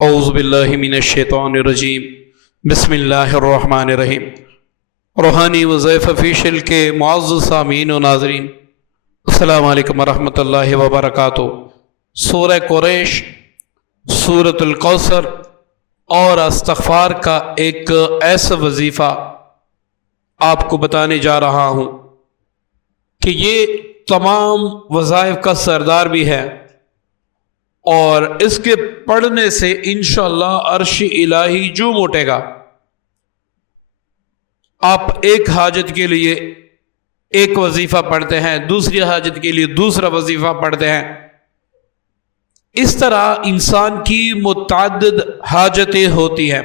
اعوذ باللہ من الشیطان الرجیم بسم اللہ الرحمن الرحیم۔ روحانی وظائف آفیشیل کے معزز سامعین و ناظرین، السلام علیکم ورحمۃ اللہ وبرکاتہ۔ سورہ قریش، سورۃ الکوثر اور استغفار کا ایک ایسا وظیفہ آپ کو بتانے جا رہا ہوں کہ یہ تمام وظائف کا سردار بھی ہے، اور اس کے پڑھنے سے انشاءاللہ عرش الہی جھوم اٹھے گا۔ آپ ایک حاجت کے لیے ایک وظیفہ پڑھتے ہیں، دوسری حاجت کے لیے دوسرا وظیفہ پڑھتے ہیں، اس طرح انسان کی متعدد حاجتیں ہوتی ہیں،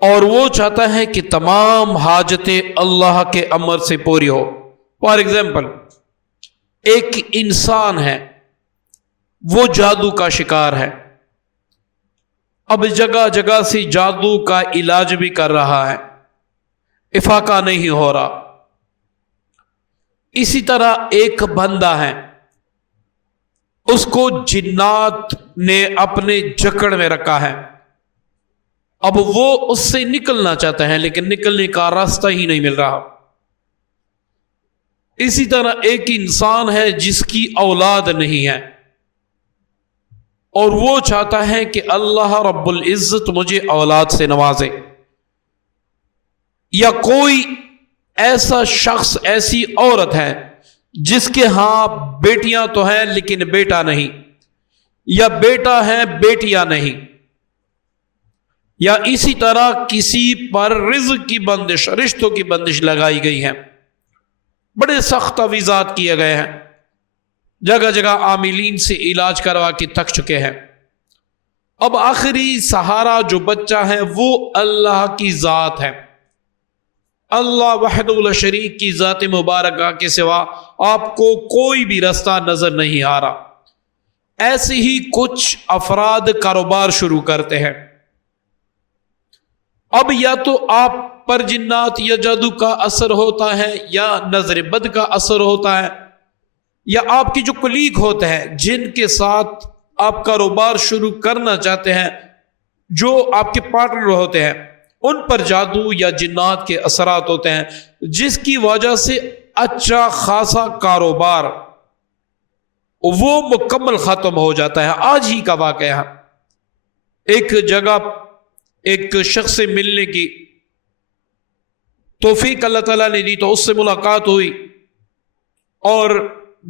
اور وہ چاہتا ہے کہ تمام حاجتیں اللہ کے امر سے پوری ہو۔ فار ایگزامپل، ایک انسان ہے، وہ جادو کا شکار ہے، اب جگہ جگہ سے جادو کا علاج بھی کر رہا ہے، افاقہ نہیں ہو رہا۔ اسی طرح ایک بندہ ہے، اس کو جنات نے اپنے جکڑ میں رکھا ہے، اب وہ اس سے نکلنا چاہتا ہے لیکن نکلنے کا راستہ ہی نہیں مل رہا۔ اسی طرح ایک انسان ہے جس کی اولاد نہیں ہے، اور وہ چاہتا ہے کہ اللہ رب العزت مجھے اولاد سے نوازے، یا کوئی ایسا شخص، ایسی عورت ہے جس کے ہاں بیٹیاں تو ہیں لیکن بیٹا نہیں، یا بیٹا ہے بیٹیاں نہیں، یا اسی طرح کسی پر رزق کی بندش، رشتوں کی بندش لگائی گئی ہے، بڑے سخت تعویذات کیے گئے ہیں، جگہ جگہ عاملین سے علاج کروا کے تھک چکے ہیں۔ اب آخری سہارا جو بچہ ہے وہ اللہ کی ذات ہے، اللہ وحدہ لا شریک کی ذات مبارکہ کے سوا آپ کو کوئی بھی راستہ نظر نہیں آ رہا۔ ایسے ہی کچھ افراد کاروبار شروع کرتے ہیں، اب یا تو آپ پر جنات یا جادو کا اثر ہوتا ہے، یا نظر بد کا اثر ہوتا ہے، یا آپ کی جو کلیگ ہوتے ہیں جن کے ساتھ آپ کاروبار شروع کرنا چاہتے ہیں، جو آپ کے پارٹنر ہوتے ہیں، ان پر جادو یا جنات کے اثرات ہوتے ہیں، جس کی وجہ سے اچھا خاصا کاروبار وہ مکمل ختم ہو جاتا ہے۔ آج ہی کا واقعہ ہے، ایک جگہ ایک شخص سے ملنے کی توفیق اللہ تعالیٰ نے دی، تو اس سے ملاقات ہوئی، اور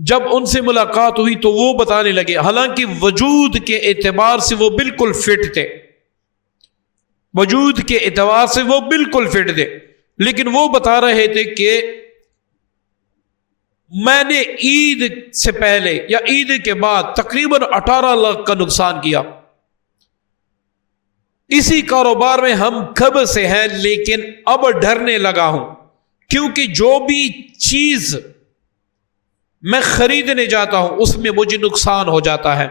جب ان سے ملاقات ہوئی تو وہ بتانے لگے، حالانکہ وجود کے اعتبار سے وہ بالکل فٹ تھے، وجود کے اعتبار سے وہ بالکل فٹ تھے، لیکن وہ بتا رہے تھے کہ میں نے عید سے پہلے یا عید کے بعد تقریباً 18 لاکھ کا نقصان کیا، اسی کاروبار میں ہم کب سے ہیں، لیکن اب ڈرنے لگا ہوں، کیونکہ جو بھی چیز میں خریدنے جاتا ہوں اس میں مجھے نقصان ہو جاتا ہے۔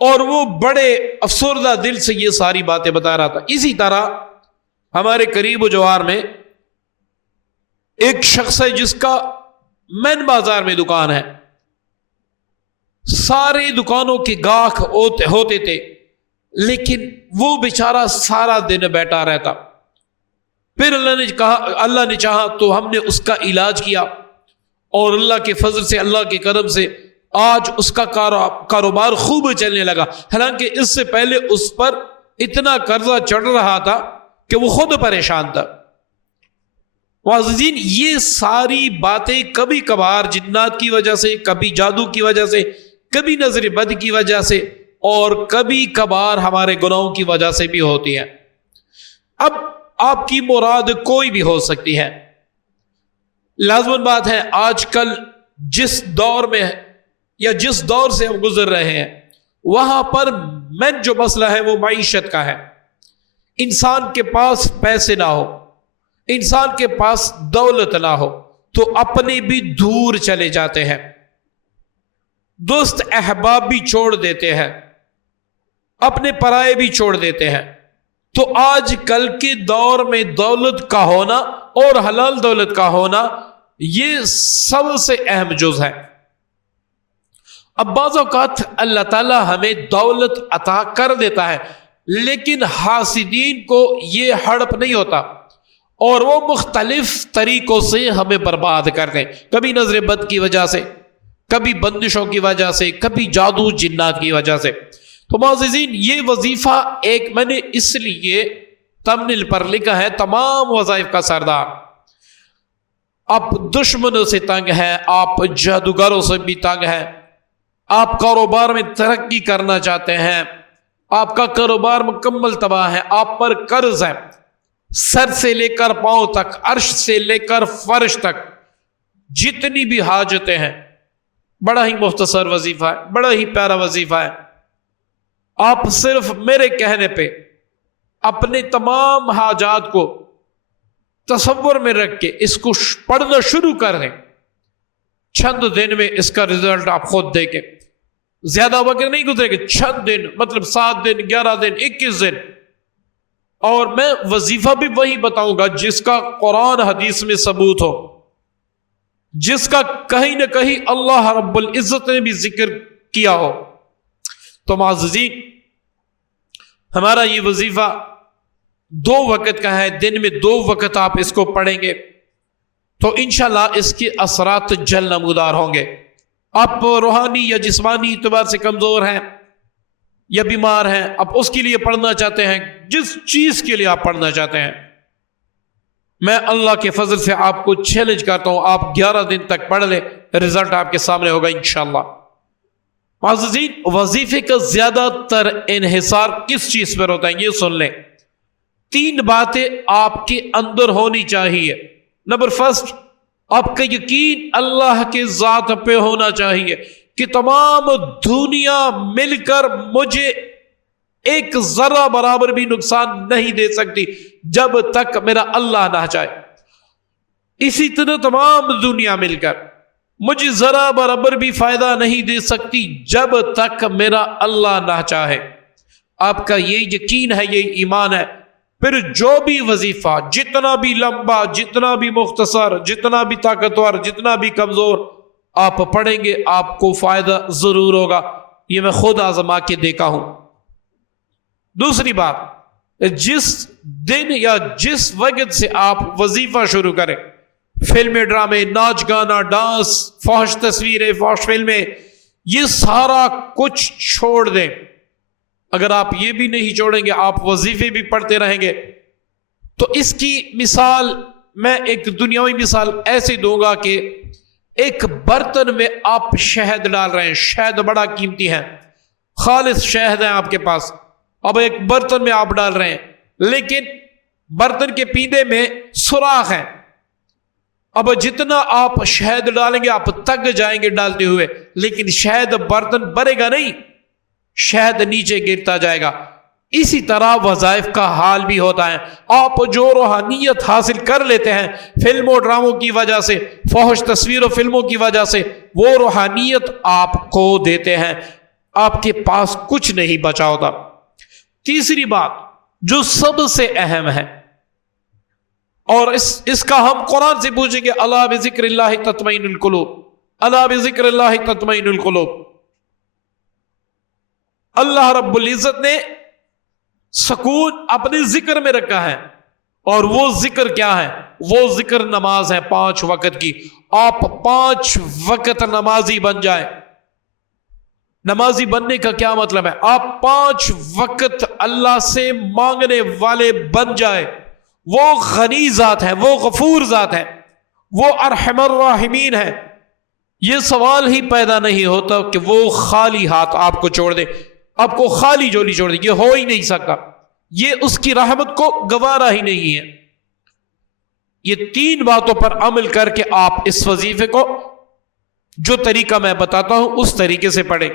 اور وہ بڑے افسردہ دل سے یہ ساری باتیں بتا رہا تھا۔ اسی طرح ہمارے قریب و جوار میں ایک شخص ہے جس کا مین بازار میں دکان ہے، ساری دکانوں کے گاہک ہوتے تھے، لیکن وہ بیچارہ سارا دن بیٹھا رہتا۔ پھر اللہ نے چاہا تو ہم نے اس کا علاج کیا، اور اللہ کے فضل سے، اللہ کے کرم سے آج اس کا کاروبار خوب چلنے لگا، حالانکہ اس سے پہلے اس پر اتنا قرضہ چڑھ رہا تھا کہ وہ خود پریشان تھا۔ معززین، یہ ساری باتیں کبھی کبھار جنات کی وجہ سے، کبھی جادو کی وجہ سے، کبھی نظر بد کی وجہ سے، اور کبھی کبھار ہمارے گناہوں کی وجہ سے بھی ہوتی ہیں۔ اب آپ کی مراد کوئی بھی ہو سکتی ہے، لازمن بات ہے آج کل جس دور میں یا جس دور سے ہم گزر رہے ہیں، وہاں پر مین جو مسئلہ ہے وہ معیشت کا ہے۔ انسان کے پاس پیسے نہ ہو، انسان کے پاس دولت نہ ہو، تو اپنے بھی دور چلے جاتے ہیں، دوست احباب بھی چھوڑ دیتے ہیں، اپنے پرائے بھی چھوڑ دیتے ہیں۔ تو آج کل کے دور میں دولت کا ہونا اور حلال دولت کا ہونا یہ سب سے اہم جز ہے۔ اب بعض اوقات اللہ تعالیٰ ہمیں دولت عطا کر دیتا ہے، لیکن حاسدین کو یہ ہڑپ نہیں ہوتا اور وہ مختلف طریقوں سے ہمیں برباد کرتے ہیں، کبھی نظر بد کی وجہ سے، کبھی بندشوں کی وجہ سے، کبھی جادو جنات کی وجہ سے۔ تو معززین، یہ وظیفہ ایک میں نے اس لیے تمنیل پر لکھا ہے، تمام وظائف کا سردار۔ آپ دشمنوں سے تنگ ہیں، آپ جادوگروں سے بھی تنگ ہیں، آپ کاروبار میں ترقی کرنا چاہتے ہیں، آپ کا کاروبار مکمل تباہ ہے، آپ پر قرض ہے، سر سے لے کر پاؤں تک، عرش سے لے کر فرش تک، جتنی بھی حاجتیں ہیں، بڑا ہی مختصر وظیفہ ہے، بڑا ہی پیارا وظیفہ ہے۔ آپ صرف میرے کہنے پہ اپنے تمام حاجات کو تصور میں رکھ کے اس کو پڑھنا شروع کر دیں، چند دن میں اس کا رزلٹ آپ خود دیکھیں۔ زیادہ وقت نہیں گزرے گا، چند دن، مطلب 7 دن، 11 دن، 21 دن۔ اور میں وظیفہ بھی وہی بتاؤں گا جس کا قرآن حدیث میں ثبوت ہو، جس کا کہیں نہ کہیں اللہ رب العزت نے بھی ذکر کیا ہو۔ تو معززین، ہمارا یہ وظیفہ 2 وقت کا ہے، دن میں 2 وقت آپ اس کو پڑھیں گے تو انشاءاللہ اس کے اثرات جل نمودار ہوں گے۔ آپ روحانی یا جسمانی اعتبار سے کمزور ہیں یا بیمار ہیں، آپ اس کے لیے پڑھنا چاہتے ہیں، جس چیز کے لیے آپ پڑھنا چاہتے ہیں، میں اللہ کے فضل سے آپ کو چیلنج کرتا ہوں، آپ 11 دن تک پڑھ لیں، رزلٹ آپ کے سامنے ہوگا انشاءاللہ۔ معززین، وظیفے کا زیادہ تر انحصار کس چیز پر ہوتا ہے یہ سن لیں۔ 3 باتیں آپ کے اندر ہونی چاہیے۔ نمبر 1، آپ کا یقین اللہ کے ذات پہ ہونا چاہیے کہ تمام دنیا مل کر مجھے ایک ذرہ برابر بھی نقصان نہیں دے سکتی جب تک میرا اللہ نہ چاہے۔ اسی طرح تمام دنیا مل کر مجھے ذرہ برابر بھی فائدہ نہیں دے سکتی جب تک میرا اللہ نہ چاہے۔ آپ کا یہ یقین ہے، یہ ایمان ہے، پھر جو بھی وظیفہ، جتنا بھی لمبا، جتنا بھی مختصر، جتنا بھی طاقتور، جتنا بھی کمزور آپ پڑھیں گے، آپ کو فائدہ ضرور ہوگا۔ یہ میں خود آزما کے دیکھا ہوں۔ دوسری بات، جس دن یا جس وقت سے آپ وظیفہ شروع کریں، فلمیں، ڈرامے، ناچ گانا، ڈانس، فحش تصویریں، فحش فلمیں، یہ سارا کچھ چھوڑ دیں۔ اگر آپ یہ بھی نہیں چھوڑیں گے، آپ وظیفے بھی پڑھتے رہیں گے، تو اس کی مثال میں ایک دنیاوی مثال ایسے دوں گا کہ ایک برتن میں آپ شہد ڈال رہے ہیں، شہد بڑا قیمتی ہے، خالص شہد ہے آپ کے پاس، اب ایک برتن میں آپ ڈال رہے ہیں، لیکن برتن کے پیندے میں سوراخ ہے۔ اب جتنا آپ شہد ڈالیں گے آپ تک جائیں گے ڈالتے ہوئے، لیکن شہد برتن بھرے گا نہیں، شہد نیچے گرتا جائے گا۔ اسی طرح وظائف کا حال بھی ہوتا ہے۔ آپ جو روحانیت حاصل کر لیتے ہیں فلموں ڈراموں کی وجہ سے، فحش تصویروں فلموں کی وجہ سے، وہ روحانیت آپ کو دیتے ہیں، آپ کے پاس کچھ نہیں بچا ہوتا۔ تیسری بات جو سب سے اہم ہے، اور اس کا ہم قرآن سے پوچھیں گے، الا بذکر اللہ تطمئن القلوب، الا بذکر اللہ تطمئن القلوب۔ اللہ رب العزت نے سکون اپنے ذکر میں رکھا ہے، اور وہ ذکر کیا ہے؟ وہ ذکر نماز ہے 5 وقت کی۔ آپ 5 وقت نمازی بن جائیں۔ نمازی بننے کا کیا مطلب ہے؟ آپ 5 وقت اللہ سے مانگنے والے بن جائے۔ وہ غنی ذات ہے، وہ غفور ذات ہے، وہ ارحم الراحمین ہے۔ یہ سوال ہی پیدا نہیں ہوتا کہ وہ خالی ہاتھ آپ کو چھوڑ دے، آپ کو خالی جولی چھوڑ دے، یہ ہو ہی نہیں سکتا، یہ اس کی رحمت کو گوارا ہی نہیں ہے۔ یہ 3 باتوں پر عمل کر کے آپ اس وظیفے کو جو طریقہ میں بتاتا ہوں اس طریقے سے پڑھیں۔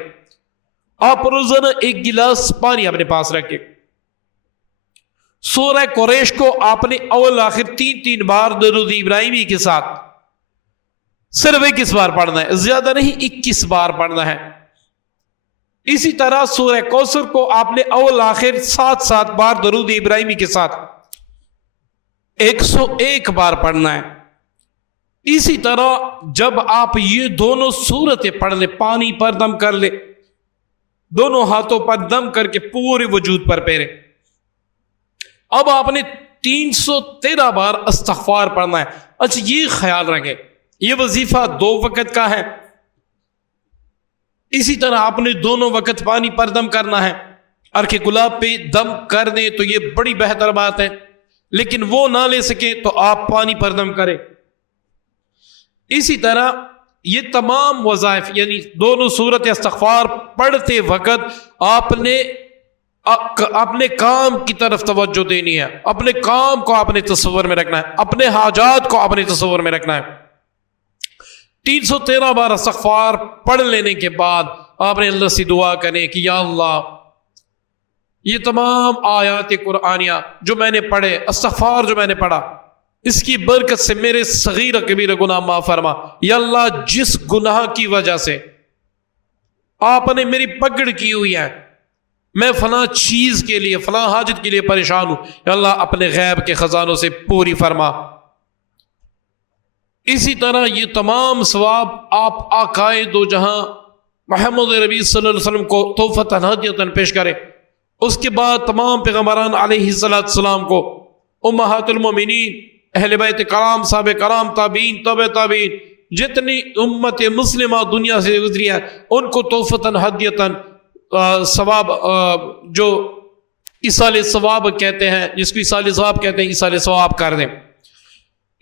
آپ روزانہ 1 گلاس پانی اپنے پاس رکھیں۔ سورہ قریش کو آپ نے اول آخر 3 بار درود ابراہیمی کے ساتھ صرف 21 بار پڑھنا ہے، زیادہ نہیں، 21 بار پڑھنا ہے۔ اسی طرح سورہ کوثر کو آپ نے اول آخر 7 بار درود ابراہیمی کے ساتھ 101 بار پڑھنا ہے۔ اسی طرح جب آپ یہ دونوں صورتیں پڑھ لیں، پانی پر دم کر لیں، دونوں ہاتھوں پر دم کر کے پورے وجود پر پھیریں، اب آپ نے 313 بار استغفار پڑھنا ہے۔ اچھا یہ خیال رکھیں یہ وظیفہ 2 وقت کا ہے، اسی طرح آپ نے دونوں وقت پانی پر دم کرنا ہے۔ عرق گلاب پہ دم کر دیں تو یہ بڑی بہتر بات ہے، لیکن وہ نہ لے سکے تو آپ پانی پر دم کریں۔ اسی طرح یہ تمام وظائف یعنی دونوں صورت استغفار پڑھتے وقت آپ نے اپنے کام کی طرف توجہ دینی ہے، اپنے کام کو آپ نے تصور میں رکھنا ہے، اپنے حاجات کو آپ نے تصور میں رکھنا ہے۔ 313 بار استغفار پڑھ لینے کے بعد آپ نے اللہ سے دعا کریں کہ یا اللہ یہ تمام آیات قرآنیہ جو میں نے پڑھے، استغفار جو میں نے پڑھا، اس کی برکت سے میرے صغیر کبیر گناہ معاف فرما۔ یا اللہ جس گناہ کی وجہ سے آپ نے میری پکڑ کی ہوئی ہے، میں فلاں چیز کے لیے فلاں حاجت کے لیے پریشان ہوں، یا اللہ اپنے غیب کے خزانوں سے پوری فرما۔ اسی طرح یہ تمام ثواب آپ آقائے دو جہاں محمد ربی صلی اللہ علیہ وسلم کو تحفۃ ہدیۃ پیش کریں۔ اس کے بعد تمام پیغمبران علیہ السلام کو، امہات المومنین، اہل بیت کرام، صحابہ کرام، تابعین، تبع تابعین، جتنی امت مسلمہ دنیا سے گزری ہے ان کو تحفۃ ہدیۃ ثواب، جو ایصال ثواب کہتے ہیں، جس کو ایصال ثواب کہتے ہیں، ایصال ثواب کر دیں۔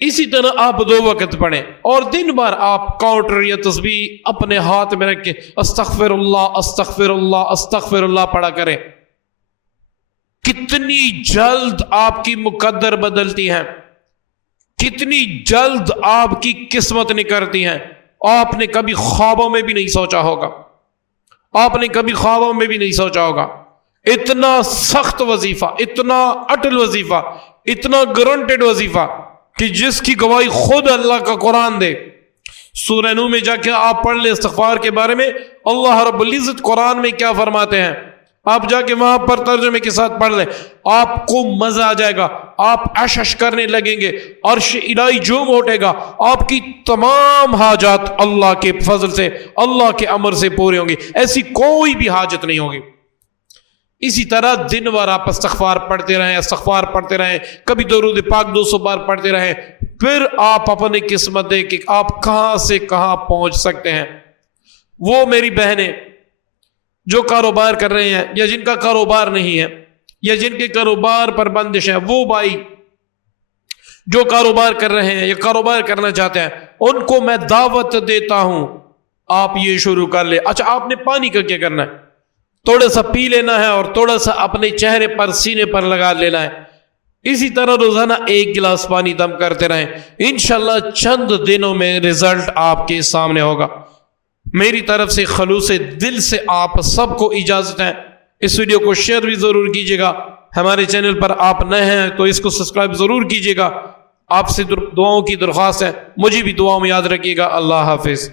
اسی طرح آپ 2 وقت پڑھیں اور دن بھر آپ کاؤنٹر یا تسبیح اپنے ہاتھ میں رکھ کے استغفر اللہ استغفر اللہ استغفر اللہ پڑھا کریں۔ کتنی جلد آپ کی مقدر بدلتی ہے، کتنی جلد آپ کی قسمت نکلتی ہے، آپ نے کبھی خوابوں میں بھی نہیں سوچا ہوگا، آپ نے کبھی خوابوں میں بھی نہیں سوچا ہوگا۔ اتنا سخت وظیفہ، اتنا اٹل وظیفہ، اتنا گارنٹیڈ وظیفہ کہ جس کی گواہی خود اللہ کا قرآن دے۔ سورہ نوح میں جا کے آپ پڑھ لیں استغفار کے بارے میں، اللہ رب العزت قرآن میں کیا فرماتے ہیں، آپ جا کے وہاں پر ترجمے کے ساتھ پڑھ لیں، آپ کو مزہ آ جائے گا، آپ عشش کرنے لگیں گے، عرش الہی جھوم اٹھے گا، آپ کی تمام حاجات اللہ کے فضل سے، اللہ کے امر سے پورے ہوں گی، ایسی کوئی بھی حاجت نہیں ہوگی۔ اسی طرح دن بھر آپ استغفار پڑھتے رہیں، استغفار پڑھتے رہیں، کبھی درود پاک 200 بار پڑھتے رہیں، پھر آپ اپنی قسمت دیں کہ آپ کہاں سے کہاں پہنچ سکتے ہیں۔ وہ میری بہنیں جو کاروبار کر رہے ہیں یا جن کا کاروبار نہیں ہے یا جن کے کاروبار پر بندش ہے، وہ بھائی جو کاروبار کر رہے ہیں یا کاروبار کرنا چاہتے ہیں، ان کو میں دعوت دیتا ہوں آپ یہ شروع کر لیں۔ اچھا آپ نے پانی کا کیا کرنا ہے؟ تھوڑا سا پی لینا ہے اور تھوڑا سا اپنے چہرے پر سینے پر لگا لینا ہے۔ اسی طرح روزانہ 1 گلاس پانی دم کرتے رہیں، انشاءاللہ چند دنوں میں رزلٹ آپ کے سامنے ہوگا۔ میری طرف سے خلوص دل سے آپ سب کو اجازت ہے، اس ویڈیو کو شیئر بھی ضرور کیجیے گا، ہمارے چینل پر آپ نئے ہیں تو اس کو سبسکرائب ضرور کیجیے گا۔ آپ سے دعاؤں کی درخواست ہے، مجھے بھی دعاؤں میں یاد رکھیے گا۔ اللہ حافظ۔